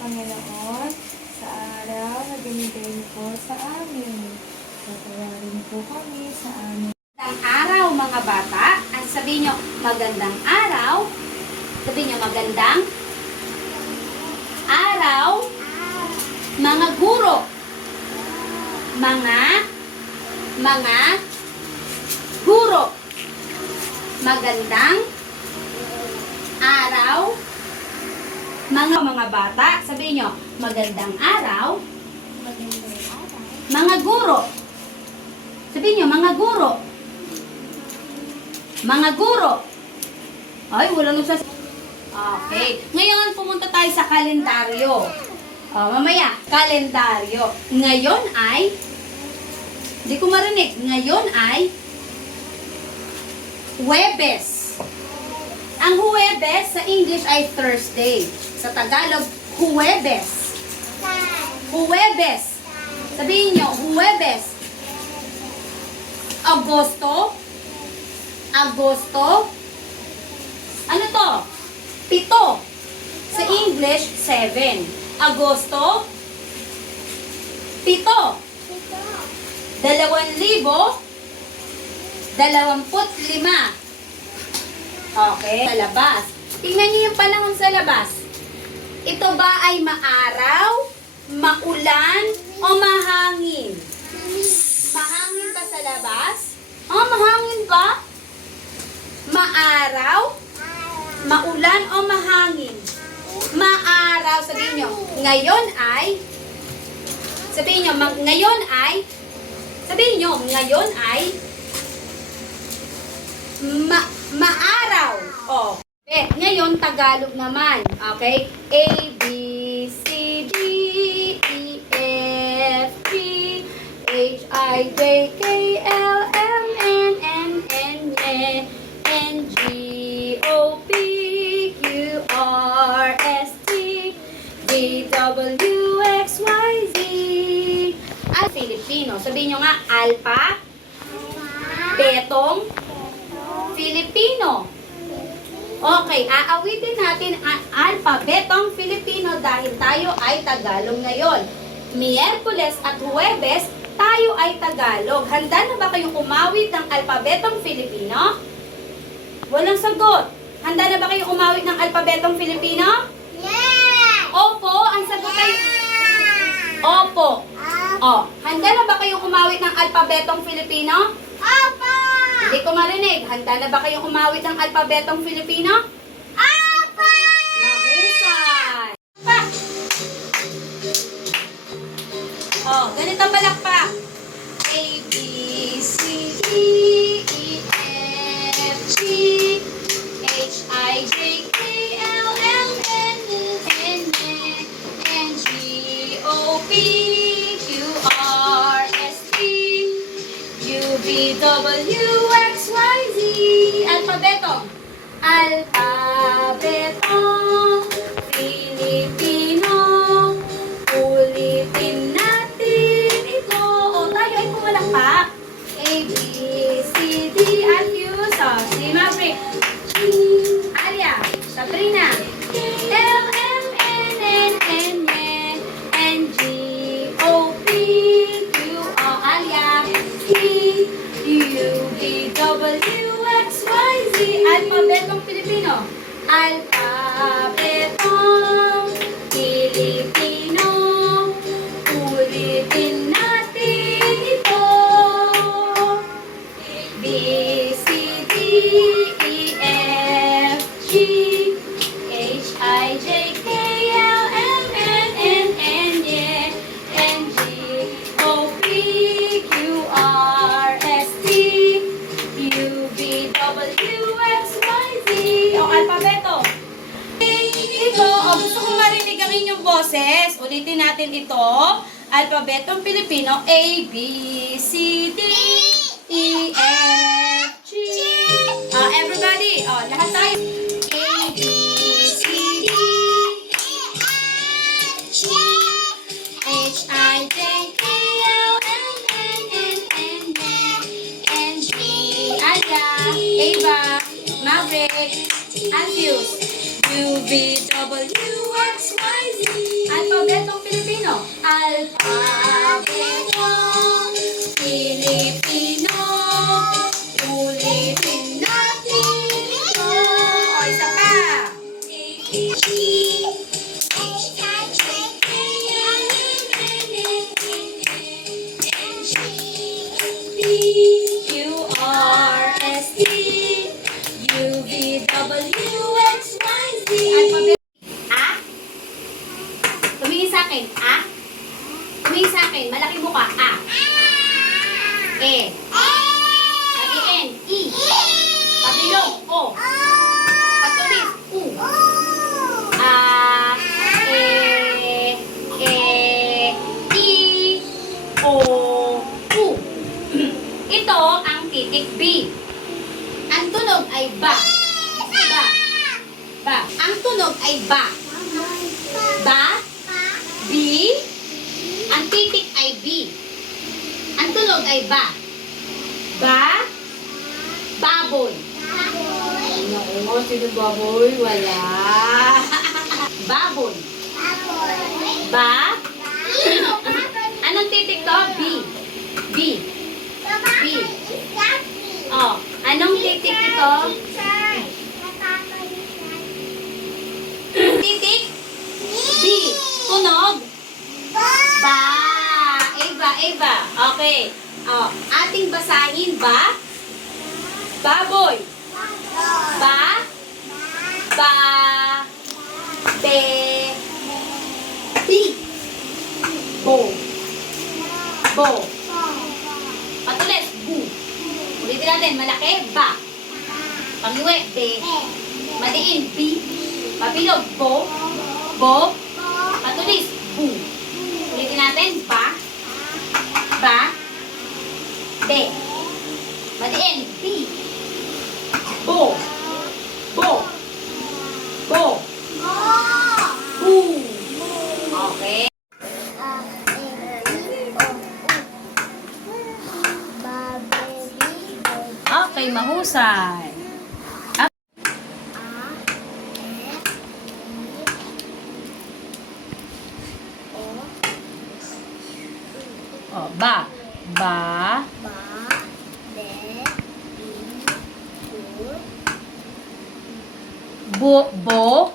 Panginoon, sa araw na binigay po sa amin. Patawarin po kami sa amin. Magandang araw mga bata. At sabihin nyo, magandang araw. Sabihin nyo, magandang araw. Mga guro. Mga guro. Magandang araw. Mga bata. Sabihin nyo, magandang araw. Mga guro. Sabihin nyo, mga guro. Mga guro. Ay, walang nagsas... Okay. Ngayon, pumunta tayo sa kalendaryo. Mamaya, kalendaryo. Ngayon ay... Hindi ko marinig. Ngayon ay... Huwebes. Ang Huwebes sa English ay Thursday. Sa Tagalog, Huwebes. Huwebes. Sabihin nyo, Huwebes. Agosto. Agosto. Ano to? 7. Sa English, 7. Agosto. 7. 2025. Okay. Sa labas. Tingnan niyo yung panahon sa labas. Ito ba ay maaraw, maulan, o mahangin? Mahangin ba sa labas? Mahangin ba? Maaraw, maulan, o mahangin? Maaraw. Sabihin nyo, ngayon ay, sabihin nyo, ngayon ay, sabihin nyo, ngayon ay, maaraw. Ngayon, Tagalog naman. Okay? A, B, C, D, E, F, G, H, I, J, K, L, M, N, N, N, G, O, P, Q, R, S, T, V, W, X, Y, Z. Filipino. Sabihin nyo nga, alpha, betong, Filipino. Okay, aawitin natin ang alpabetong Filipino dahil tayo ay Tagalog ngayon. Miyerkules at Huwebes, tayo ay Tagalog. Handa na ba kayong umawit ng alpabetong Filipino? Walang sagot. Handa na ba kayong umawit ng alpabetong Filipino? Yeah! Opo, ang sagot ay... Opo. Handa na ba kayong umawit ng alpabetong Filipino? Opo! Hindi ko marinig. Handa na ba kayong umawit ng alpabetong Filipino? Opo! Mahusay! Pa! Ganito palakpak. A, B, C, D, E, F, G, H, I, J, K, L, M, N, N, G, O, P, Q, R, S, T, U, V, W, X, Y, Z. Alpabetong. Alpabetong Filipino. Ulitin natin ito. Tayo ay pumalakpak. A, B, C, D, at U. So, si Maverick. Alia. Sabrina. L, M, N, N, G, O, P, Q, O, Alia. T, U, V, W, X, Y, Z. Alpabetong Filipino. Alpabetong Filipino. Ulitin natin ito. B, C, D, E, F, G, H, I, J, K, L, M, N, N, G, O, P, Q, R, S, T, U, V, W, X, Y, Z. Alpabeto. Ito, gusto kong marinig ang inyong boses. Ulitin natin ito. Alpabetong Pilipino. A, B, C, D, E, F, G. Everybody. Lahat tayo. A, B, C, D, H, I, J, Alpheus. U-V-W-X-Y-Z. Alphabetong Filipino. Alphabetong Filipino. Ulitin natin ito. O, isa pa. Q-R-S-T U-V-W-X-Y-Z. Alphabet. A. Tumingin sa akin. A. Tumingin sa akin. Malaki buka. A. E. Sabihin. I. Pabilog. O. Patulis. U. A. E. I. O. U. Ito ang titik B. Ang tunog ay ba. Ba. Ba. Ang tunog ay ba. Ba. B. Ang titik ay B. Ang tunog ay ba. Ba. Baboy. Naku, sino baboy? Wala. Baboy. Ba. Anong titik to? B. B. B. Oh, anong titik ito? Titik? B. Tunog? Ba. Eva, Eva. Okay. Oh, ating basahin ba? Baboy. Ba. Ba. Be. Bi. Bo. Bo. Patulis. Bu. Ulitin natin. Malaki. Ba. Pamiwi. Be. Madiin. Bi. Pabilog. Bo. Bo. Patulis. Bu. Ulitin natin. Ba. Ba. Be. Madiin. Bi. Bo. Bo. Bo. Bu. Okay. Okay, mahusay. Oh, ba. Ba. Bo. Bo.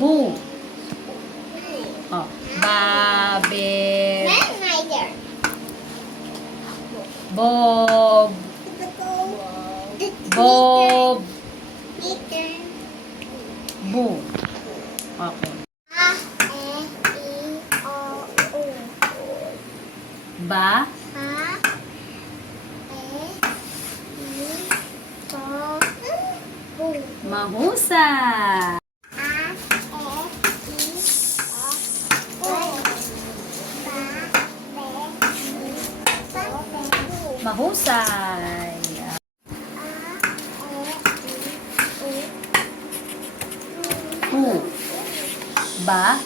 Bu. Oh, ba. Be. Bob. Bob. Bu. Okay. Ba. Mahusay. Mahusay. Bu. Ba.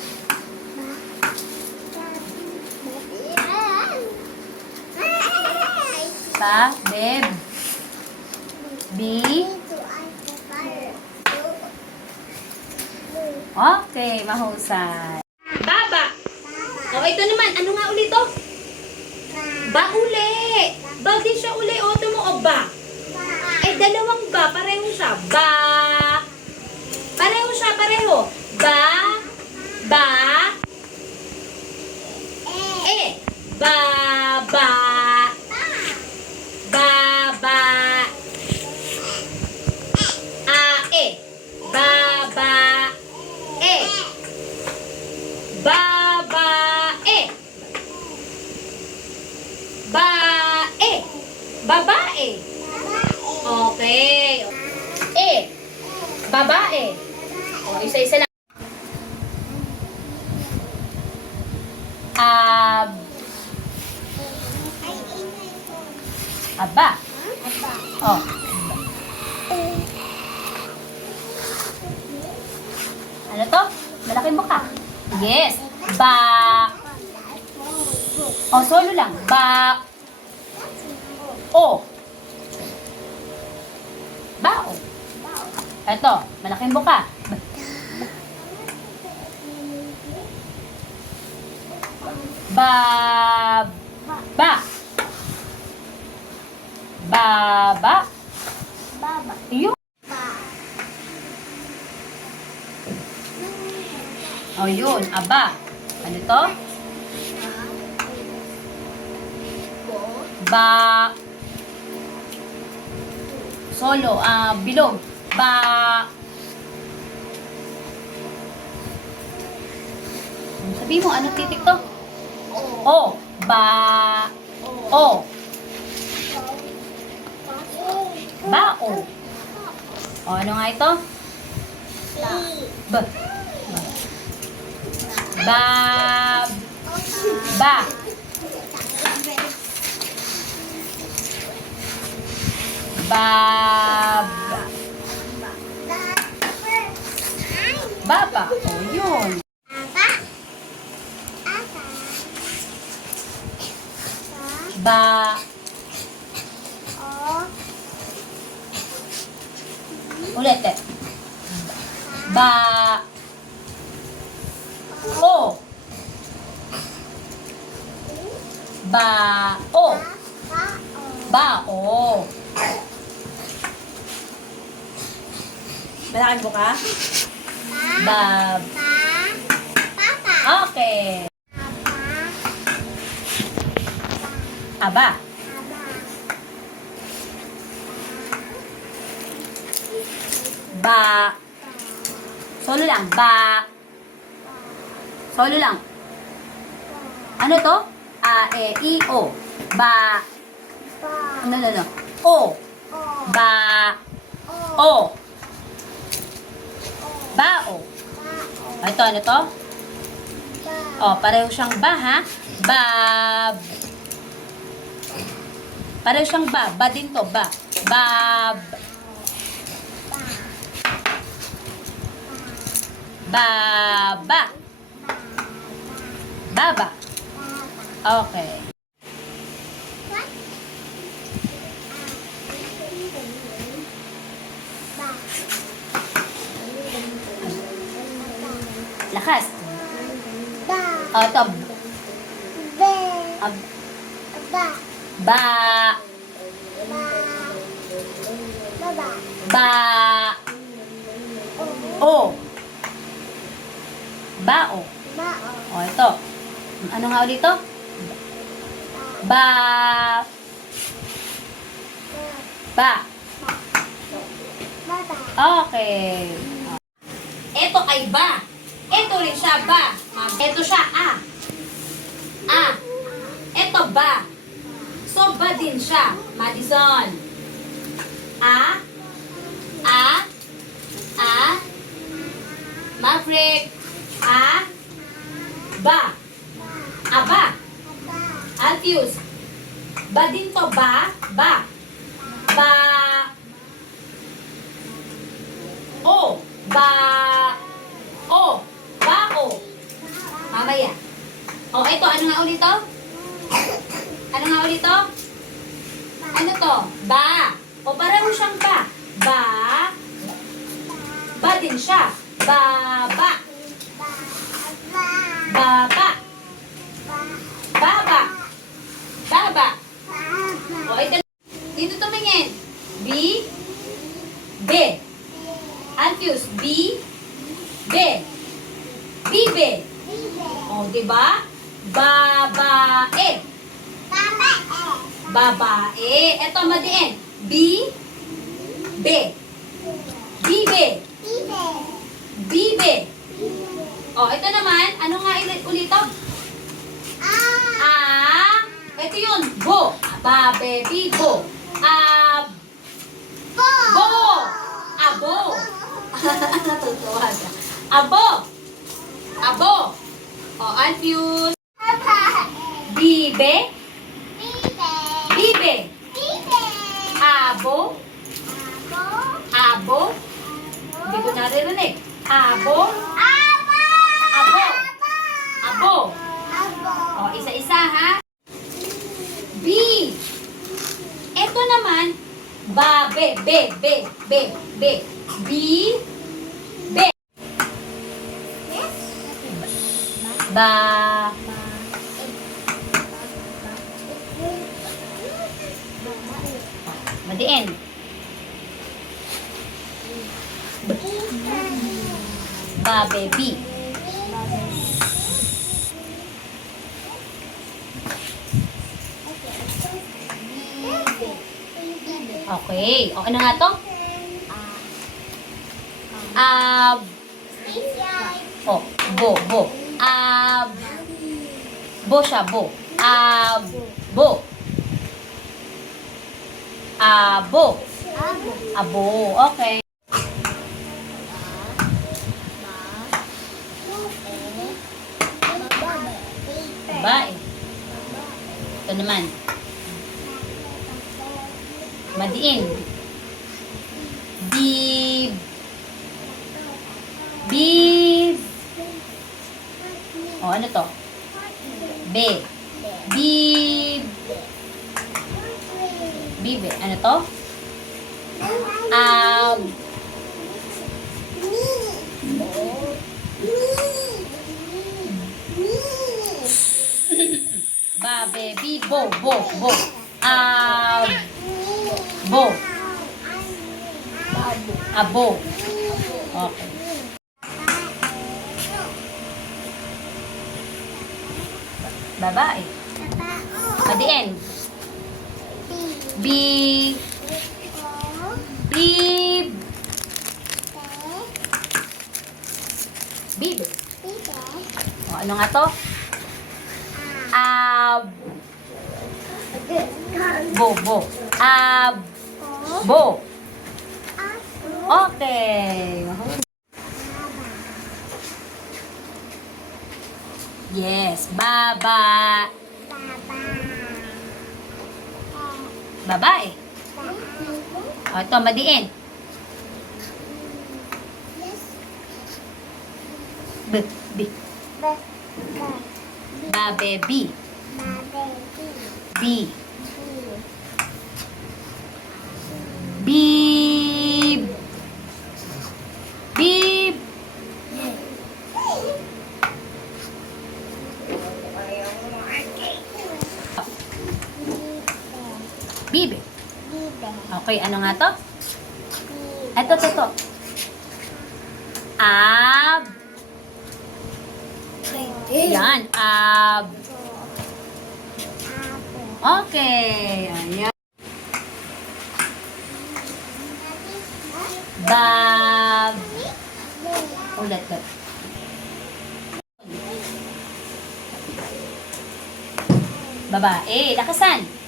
Ba. Beb. Bi. Okay, mahusay. Baba. O, ito naman. Ano nga ulit to? Ba uli. Ba din siya uli. O, ito mo. O, ba. Eh, dalawang ba. Pareho siya. Ba. Pareho siya. Pareho. Ba. Ba. Eh. Ba. Ba. Ba. Ba. Eh. Ba. Ba. Eh. Ba. Ba. Eh. Ba. Eh. Babae. Okay. Eh. Babae. O, isa-isa lang. Aba. Oh. Ano to? Malaking buka. Yes. Ba. O, solo lang. Ba. O. Bao. Ito, malaking buka. Ba. Ba. Baba. Baba. Yun. O yun, aba. Ano to? Ba. Solo, bilog. Ba. Sabi mo, ano titik to? O. Ba. O. Bao. O, ano nga ito? Ba. Ba. Ba. Bab. Baba. O, yun. Ba. Ulit eh. Ba. O. Ba. O. Ba. O. Malaking buka? Ba. Okay. Aba. Ba. Solo lang. Ba. Solo lang. Ano to? A, E, I, O. Ba. No. O. Ba. O. Bao. O, ito, ano to? O, pareho siyang ba, ha? Bab. Pareho siyang ba. Ba din to, ba. Bab. Baba. Baba. Okay. Lakas. O, ito. Ba. Ba. O. Bao. O, ito. Ano nga ulit ito? Ba. Ba. Okay. Ito ay ba. Ito rin siya ba. Ito siya a. A. Ito ba. So, ba din siya. Madison. A. A. A. Maverick. A. Ba. Aba. Alfius. Ba din to ba. Ba. Ba. O. Ba. O. Bao. Mamaya. O, ito. Ano nga ulit to? Ano nga ulit to? Ano to? Ba. O, pareho siyang ba. Ba. Ba din siya. Baba. Baba. Baba. Baba. O, ito. Dito tumingin. B. B. Alfius. B. B. Bibe. O, diba? Babae. Babae. Ito, madiin. B. B. Bibe. Bibe. O, ito naman. Ano nga ulit to? Ito yun. Bo. Babe, bibo. Bo. Abo. Natutuwa siya. Abo. Abo. O, Alfius. Bibe. Bibe. Abo. Abo. Hindi ko naririnig. Abo. Abo. Abo. O, isa-isa ha. B. Ito naman, babe, be. B. B. B. B. Ba. Madiin. B. Ba, baby. Okay. O, ano nga to? Oh, bo. Bo siya, bo. Bo. Bo. Abo. Okay. Babae. Ito naman. Madiin. Bib. Bib. O, ano to? B. Bib. Bibe. Ano to? Ba, baby, bo. Bo. Abo. Okay. Babae. Madiin. Bib. Bib. Bib. O, ano nga to? Bo. Bo. Okay. Yes. Baba. Babae. O, ito, madiin. B. Ba, baby. B. Bib. Bib. Bibe. Okay, ano nga to? Ito. Yan, Okay, ayan. Bab. Ulit. Babae. Lakasan.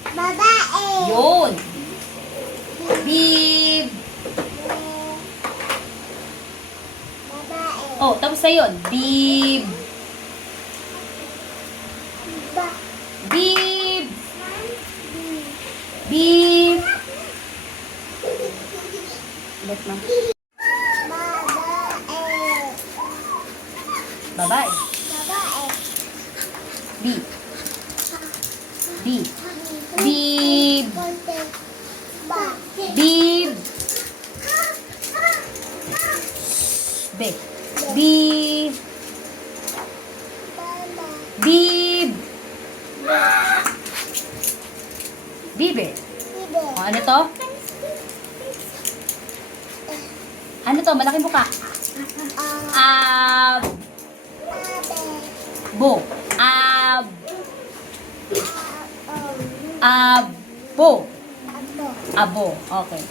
Yun. Bib. Oh, tapos na yun. Bib. Bib. Bib. Ulit mo. Babae. Bib. Bib. Bib. Bib. Bib. Bib. Bib. Bibe. O, ano to? Ano to? Malaking buka. Bo. Abo. Okay.